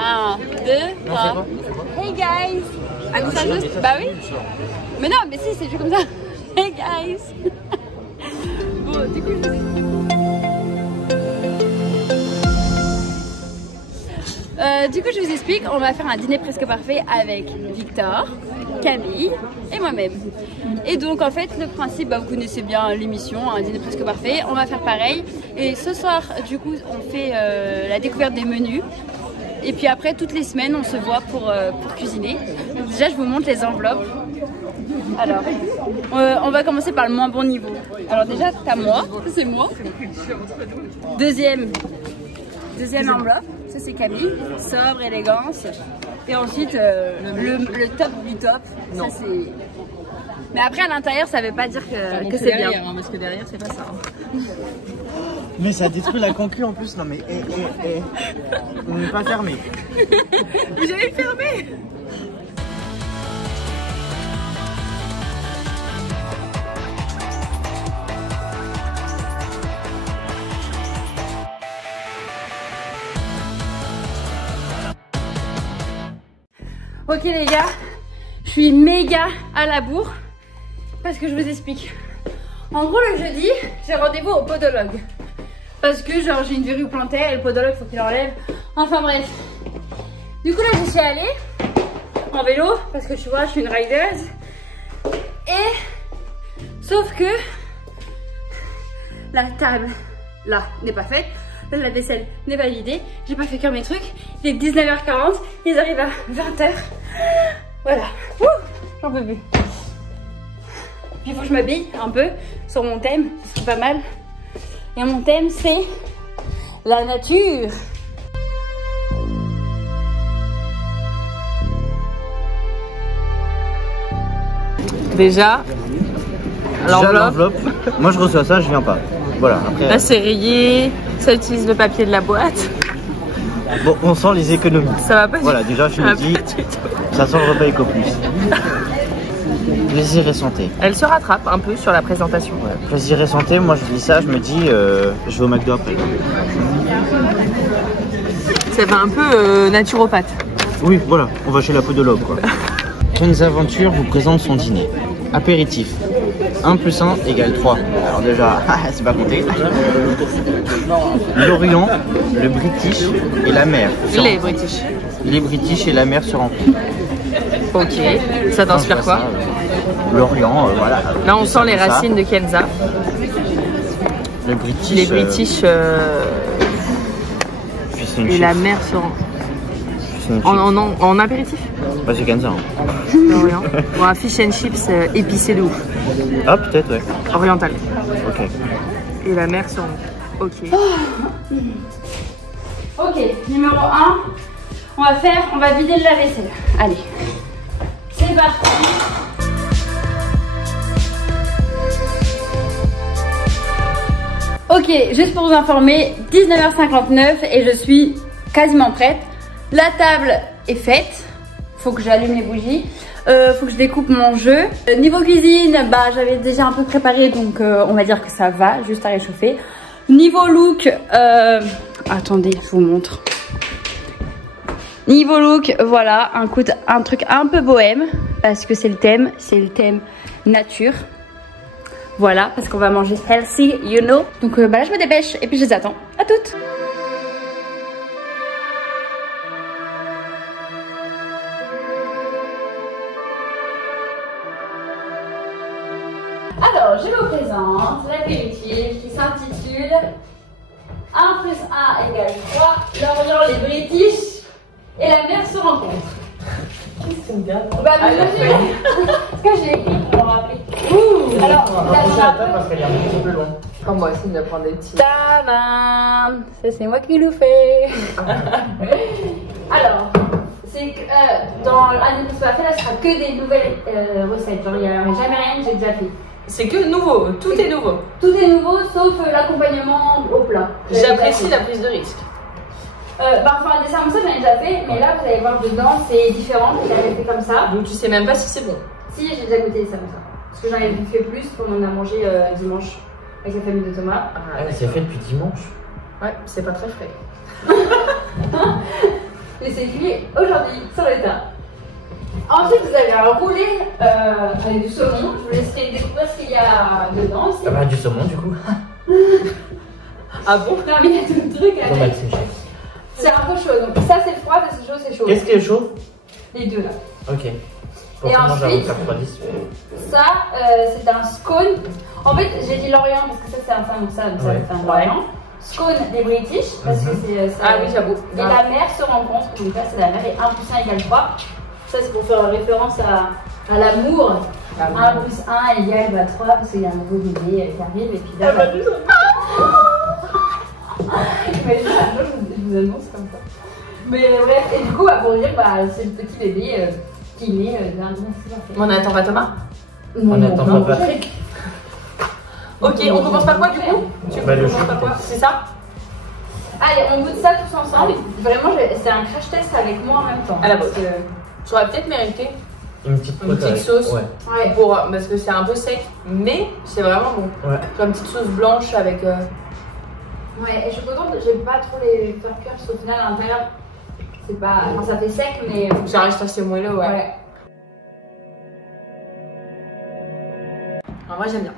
1, 2, 3. Hey guys. Ah mais ça juste, bah oui. Mais non, mais si, c'est juste comme ça. Hey guys. Bon, du coup, je vous explique, on va faire un dîner presque parfait avec Victor, Camille et moi-même. Et donc en fait le principe, bah, vous connaissez bien l'émission, un dîner presque parfait, on va faire pareil. Et ce soir du coup on fait la découverte des menus. Et puis après toutes les semaines on se voit pour cuisiner. Donc déjà je vous montre les enveloppes. Alors on va commencer par le moins bon niveau. Alors déjà t'as moi, c'est moi. Deuxième enveloppe, ça c'est Camille, sobre, élégance. Et ensuite le top du top, ça c'est... Mais après à l'intérieur ça veut pas dire que c'est bien. Hein, parce que derrière c'est pas ça. Mais ça détruit la concu en plus, non mais on n'est pas fermé. Vous avez fermé. Ok les gars, je suis méga à la bourre parce que je vous explique. En gros le jeudi, j'ai rendez-vous au podologue. Parce que genre j'ai une verrue plantée et le podologue faut qu'il enlève. Enfin bref. Du coup là je suis allée en vélo parce que tu vois je suis une rideuse. Et sauf que la table là n'est pas faite. La vaisselle n'est pas vidée, j'ai pas fait que mes trucs. Il est 19h40, ils arrivent à 20h. Voilà, j'en peux plus. Puis il faut que je m'habille un peu sur mon thème, ce serait pas mal. Et mon thème c'est la nature. Déjà, l'enveloppe. Moi je reçois ça, je viens pas. Voilà, après... Là c'est rayé, ça utilise le papier de la boîte. Bon, on sent les économies. Ça va pas du tout. Voilà, déjà je me dis, ça sent le repas Eco Plus. Plaisir et santé. Elle se rattrape un peu sur la présentation. Ouais, plaisir et santé, moi je dis ça, je me dis, je vais au McDo après. Ça fait un peu naturopathe. Oui, voilà, on va chez la podologue quoi. Kenza Aventure vous présente son dîner. Apéritif. 1 + 1 = 3. Alors déjà, c'est pas compté. L'Orient, le British et la mer. Les British. Les British et la mer se rencontrent. Ok, ça t'inspire quoi? L'Orient, voilà. Là on sent les racines de Kenza. Le British. Les British et la mer se rencontrent. En apéritif? Bah c'est Kenza. Hein. L'Orient. Bon, un fish and chips épicé de ouf. Ah peut-être ouais. Oriental. Ok. Et la mer se rencontre. Ok. Ok, numéro 1, on va vider le lave-vaisselle. Allez, c'est parti. Ok, juste pour vous informer, 19h59 et je suis quasiment prête. La table est faite, faut que j'allume les bougies, faut que je découpe mon jeu. Niveau cuisine, bah j'avais déjà un peu préparé donc on va dire que ça va, juste à réchauffer. Niveau look, attendez, je vous montre. Niveau look, voilà, un truc un peu bohème parce que c'est le thème nature. Voilà, parce qu'on va manger healthy, you know. Donc bah là je me dépêche et puis je les attends. À toutes. Alors, je vous présente l'apéritif qui s'intitule 1 + 1 = 3, l'Orient, les British et la mer se rencontrent. Qu'est-ce qu'on gagne? Bah, parce que j'ai écrit pour me rappeler. Alors, parce qu'elle est un petit peu loin. Comme moi aussi, de prendre des petits. tadam, c'est moi qui le fais. Alors, c'est que dans l'année que ça fait, là, ce sera que des nouvelles recettes. Genre, il n'y a jamais rien que j'ai déjà fait. C'est que nouveau, tout est nouveau. Tout est nouveau sauf l'accompagnement au plat. J'apprécie la prise de risque. Enfin, un dessin comme ça, j'en ai déjà fait, mais là, vous allez voir dedans, c'est différent. J'avais fait comme ça. Donc, tu sais même pas si c'est bon. Si, j'ai déjà goûté ça comme ça. Parce que j'en avais fait plus, comme on a mangé dimanche avec la famille de Thomas. Ah, c'est fait depuis dimanche. Ouais, c'est pas très frais. Mais c'est cuit aujourd'hui sur le tas. Ensuite, vous allez rouler avec du saumon. Je vous laisserai découvrir ce qu'il y a dedans aussi. Ça va du saumon du coup. Ah bon? Non, mais il y a tout le truc avec. C'est un peu chaud. Donc, ça c'est froid, ça c'est chaud, c'est chaud. Qu'est-ce qui est chaud? Les deux là. Ok. Et ensuite, ça c'est un scone. En fait, j'ai dit l'Orient parce que ça c'est un ça, donc ça c'est un Orient. Scone des British parce que c'est. Ah oui, j'avoue. Et la mer se rencontre. Donc là, c'est la mer et 1 plus 1 égale 3. Ça, c'est pour faire référence à l'amour. 1 plus 1 égale 3 parce qu'il y a un nouveau bébé qui arrive. Et puis là. Je vous annonce comme ça. Mais bref, et du coup, pour dire, c'est le petit bébé qui est né d'un dîner. On n'attend pas Thomas? On n'attend pas Patrick. Ok, on commence par quoi du coup? Le chou. C'est ça? Allez, on goûte ça tous ensemble. Vraiment, c'est un crash test avec moi en même temps. À la base. J'aurais peut-être mérité une petite sauce. Ouais. Parce que c'est un peu sec, mais c'est vraiment bon. Ouais. Genre une petite sauce blanche avec. Ouais, et je suis contente, j'aime pas trop les faire cuire parce qu'au final, à l'intérieur, c'est pas. Enfin, ça fait sec, mais. Ça reste assez moelleux, ouais. Alors, moi, j'aime bien.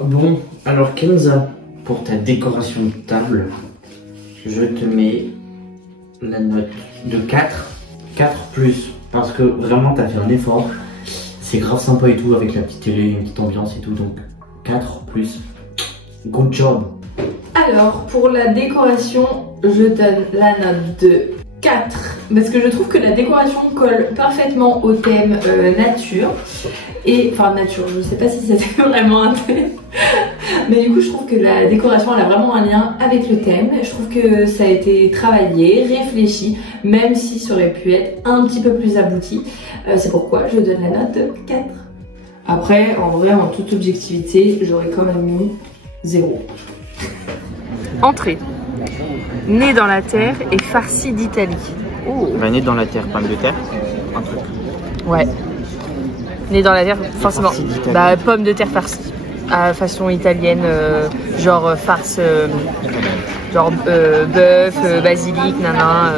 Bon, alors Kenza, pour ta décoration de table, je te mets la note de 4. 4 plus, parce que vraiment t'as fait un effort. C'est grave sympa et tout, avec la petite télé, une petite ambiance et tout, donc 4 plus. Good job. Alors, pour la décoration, je donne la note de 4. Parce que je trouve que la décoration colle parfaitement au thème nature. Et, enfin nature, je sais pas si c'était vraiment un thème. Mais du coup, je trouve que la décoration, elle a vraiment un lien avec le thème. Je trouve que ça a été travaillé, réfléchi, même si ça aurait pu être un petit peu plus abouti. C'est pourquoi je donne la note de 4. Après, en vrai, en toute objectivité, j'aurais quand même mis 0. Entrée. Né dans la terre et farci d'Italie. Oh. Né dans la terre, pomme de terre. Un truc. Ouais. Né dans la terre, forcément. Bah, pomme de terre farcie. À façon italienne, genre farce, genre bœuf, basilic, nana.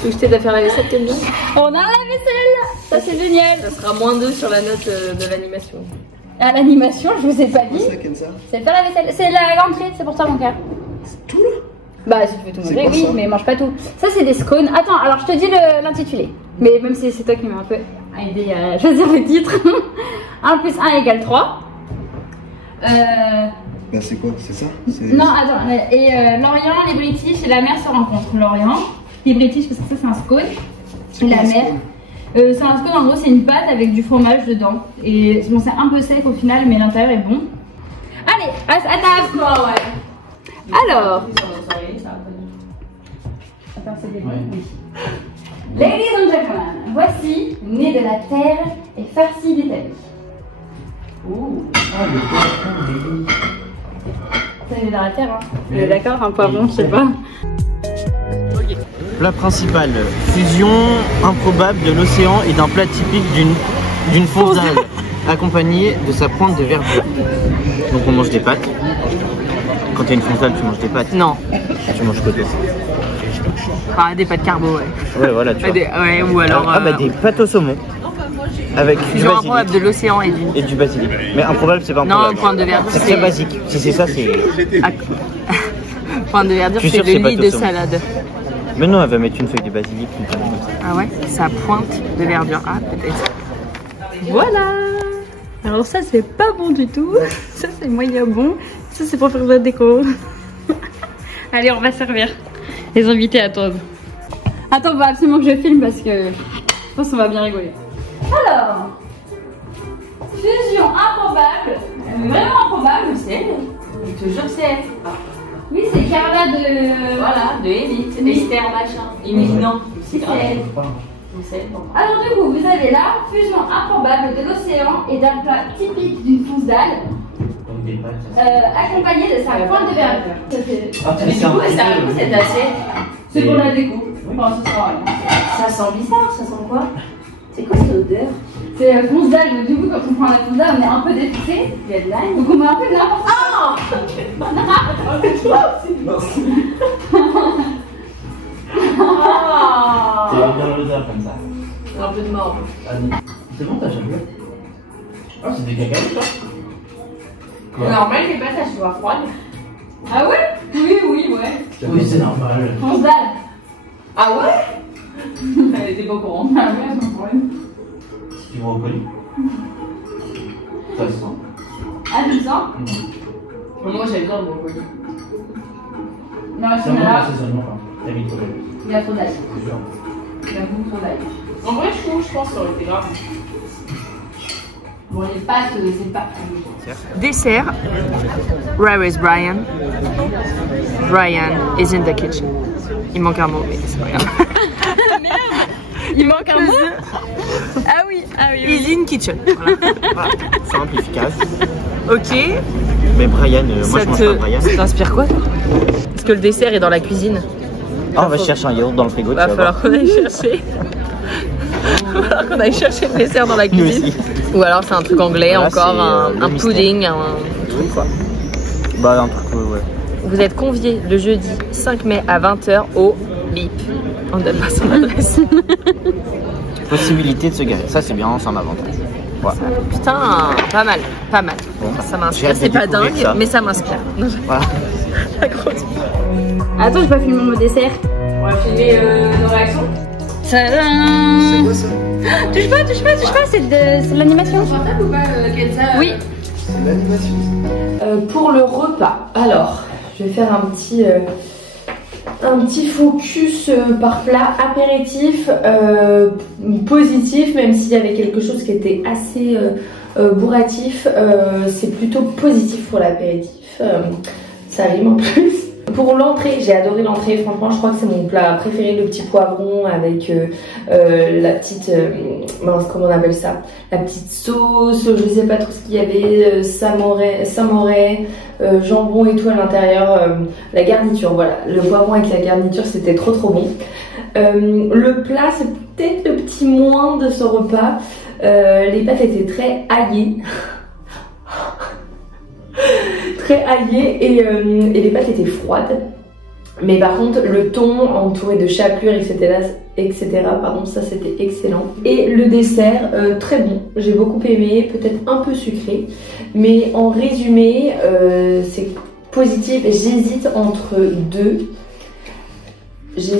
Tu veux que je t'aide à faire la vaisselle, t'aimes bien? On a la vaisselle! Ça c'est génial! Ça sera -2 sur la note de l'animation. À l'animation, je vous ai pas dit. C'est faire la vaisselle. C'est l'entrée, c'est pour toi mon cœur. Tout là? Bah si tu veux tout manger, oui, mais mange pas tout. Ça c'est des scones. Attends, alors je te dis l'intitulé. Mais même si c'est toi qui m'as un peu aidé à choisir le titre. 1 plus 1 égale 3. Bah c'est quoi? C'est ça? Non, attends. Et l'Orient, les British et la mer se rencontrent. L'Orient, les British parce que ça c'est un scone. La mer. C'est un scone, en gros c'est une pâte avec du fromage dedans. Et bon, c'est un peu sec au final, mais l'intérieur est bon. Allez, à table. Alors, Ladies and gentlemen, voici né de la terre et farci d'Italie. C'est né dans la terre, hein. D'accord, un poivron, je sais pas. Plat principal, fusion improbable de l'océan et d'un plat typique d'une fonce d'algue, accompagné de sa pointe de verdure. Donc on mange des pâtes. Quand t'as une fonce d'algue, tu manges des pâtes. Non. Tu manges quoi d'autre? Enfin, des pâtes carbo, ouais. Ouais, voilà, tu vois. Ouais, ou alors... des pâtes au saumon. Avec du fusion improbable de l'océan et du basilic. Mais improbable, c'est pas improbable. Non, pointe de verdure. C'est très basique. Si c'est ça, c'est... Pointe de verdure, c'est le lit de salade. Mais non, elle va mettre une feuille de basilic. Ah ouais, ça pointe de verdure. Ah, peut-être. Voilà. Alors ça, c'est pas bon du tout. Ça, c'est moyen bon. Ça, c'est pour faire de la déco. Allez, on va servir. Les invités attendent. Attends, on va absolument que je filme parce que je pense qu'on va bien rigoler. Alors, fusion improbable. Vraiment improbable, c'est elle. Je te jure, c'est elle. Oui, c'est Carla de... Voilà, de Elite. Oui. Esther machin. Imminent. C'est elle. Alors du coup, vous avez là, fusion improbable de l'océan et d'un plat typique d'une fonce d'algue. des pâtes. Accompagné de sa pointe de verdure. Ah, Mais du coup, c'est un coup cette assiette. C'est pour la déco. Enfin, ce sera rien. Ça sent bizarre, ça sent quoi? C'est quoi cette odeur? C'est la fonce d'ail. Du coup, quand on prend la fonce d'ail, on est un peu défoncé. Il y a de l'ail. Donc on met un peu de n'importe quoi. C'est bien l'odeur comme ça. Un peu de mort. C'est bon, t'as jamais. Ah, c'est des cacahuètes, ça. C'est normal, les pâtes elles soient froides. Ah ouais? Oui, ouais. Oui, c'est normal. Fonce d'ail. Ah ouais? Elle était pas au courant. Ah ouais, sans problème. Si tu brocoli. Ça se sent. Ah, tu le sens? Moi j'ai besoin de brocoli. Non, C'est c'est bon, là. c'est seulement pas. T'as mis trop d'ail. Il y a trop d'ail. C'est sûr. Il y a beaucoup trop d'ail. En vrai, je pense que ça aurait été grave. Bon, les pâtes, c'est pas. Dessert. Where is Brian? Brian is in the kitchen. Il manque un mot, mais c'est pas grave. Il manque un mot. Ah oui. He's in kitchen. Voilà, simple, efficace. Ok. Mais Brian, moi je mange pas Brian. Ça t'inspire quoi? Est-ce que le dessert est dans la cuisine? Ah, on va chercher un yaourt dans le frigo. Va falloir qu'on aille chercher. Va falloir qu'on aille chercher le dessert dans la Nous cuisine. aussi. Ou alors c'est un truc anglais, Voilà, encore c'est, un le pudding, un truc quoi. Bah, un truc, ouais. Vous êtes conviés le jeudi 5 mai à 20h au BIP. On ne donne pas son adresse. Possibilité de se garer. Ça, c'est bien, c'est un avantage. Voilà. Putain, pas mal. Bon, Ça j'ai m'inspire. hâte de C'est pas découvrir dingue, ça. mais ça m'inspire. Voilà. La grosse. Attends, j'ai pas filmé mon dessert. On va filmer nos réactions. Tadam! quoi ça? Touche pas, c'est de l'animation. Portable ou pas, Kenza? Oui. C'est l'animation. Pour le repas, alors, je vais faire un petit focus par plat apéritif positif, même s'il y avait quelque chose qui était assez bourratif, c'est plutôt positif pour l'apéritif, ça rime en plus. Pour l'entrée, j'ai adoré l'entrée, franchement je crois que c'est mon plat préféré, le petit poivron avec la petite, comment on appelle ça, la petite sauce, je sais pas trop ce qu'il y avait, samouraï, jambon et tout à l'intérieur, la garniture, voilà, le poivron avec la garniture c'était trop bon. Le plat c'est peut-être le petit moins de ce repas, les pâtes étaient très aillées. Très aillées et les pâtes étaient froides, mais par contre le thon entouré de chapelure etc., pardon, ça c'était excellent. Et le dessert très bon, j'ai beaucoup aimé, peut-être un peu sucré, mais en résumé c'est positif. J'hésite entre deux, je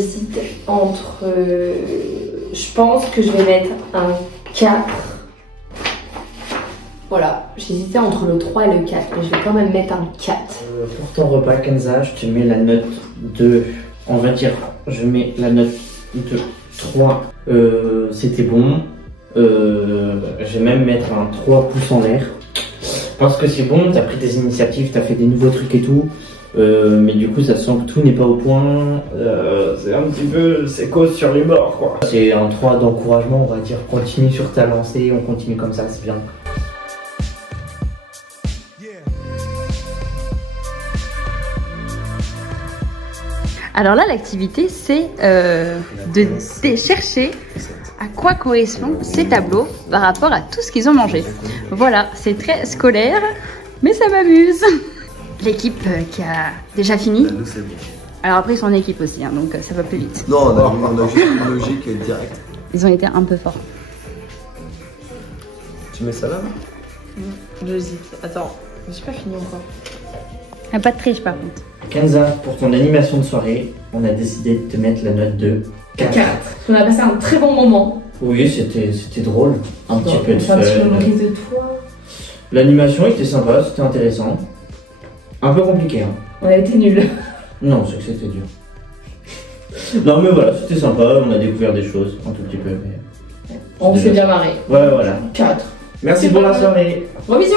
pense que je vais mettre un 4. Voilà, j'hésitais entre le 3 et le 4, mais je vais quand même mettre un 4. Pour ton repas, Kenza, je te mets la note de. On va dire, je mets la note de 3. C'était bon. Je vais même mettre un 3 pouces en l'air. Parce que c'est bon, t'as pris des initiatives, t'as fait des nouveaux trucs et tout. Mais du coup, ça sent que tout n'est pas au point. C'est un petit peu. C'est cause sur les bords, quoi. C'est un 3 d'encouragement, on va dire. Continue sur ta lancée, on continue comme ça, c'est bien. Alors là, l'activité, c'est de chercher à quoi correspondent ces tableaux par rapport à tout ce qu'ils ont mangé. Voilà, c'est très scolaire, mais ça m'amuse. L'équipe qui a déjà fini. Alors après, ils sont en équipe aussi, hein, donc ça va plus vite. Non, on a juste une logique directe. Ils ont été un peu forts. Tu mets ça là? J'hésite. Attends, je suis pas fini encore. Il n'y a pas de triche par contre. Kenza, pour ton animation de soirée, on a décidé de te mettre la note de 4. On a passé un très bon moment. Oui, c'était drôle. Un petit peu de fun. de toi. L'animation était sympa, c'était intéressant. Un peu compliqué, hein. On a été nuls. Non, c'est que c'était dur. Non, mais voilà, c'était sympa, on a découvert des choses, un tout petit peu. Mais... On s'est bien marré. Ouais, voilà. 4. Merci pour la soirée. Gros bisous.